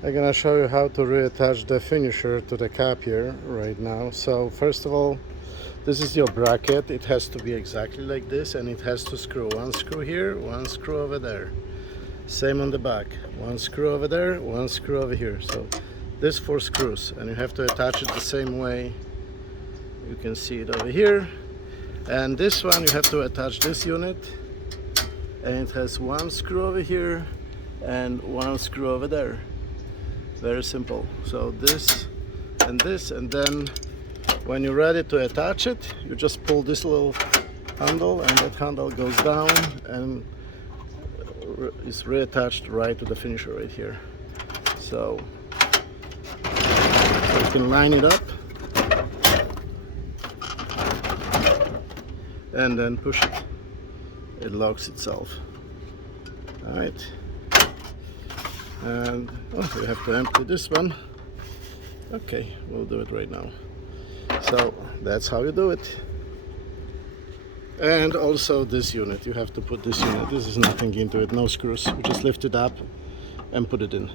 I'm gonna show you how to reattach the finisher to the Copier right now. So first of all, this is your bracket. It has to be exactly like this, and it has to screw one screw here, one screw over there. Same on the back, one screw over there, one screw over here. So this 4 screws, and you have to attach it the same way. You can see it over here. And this one, you have to attach this unit, and it has one screw over here and one screw over there. Very simple. So this, and then when you're ready to attach it, you just pull this little handle, and that handle goes down and is reattached right to the finisher right here. So you can line it up and then push it. It locks itself. All right. And we have to empty this one. Okay, we'll do it right now. So that's how you do it. And also this unit, you have to put this unit. This is nothing into it, no screws. You just lift it up and put it in.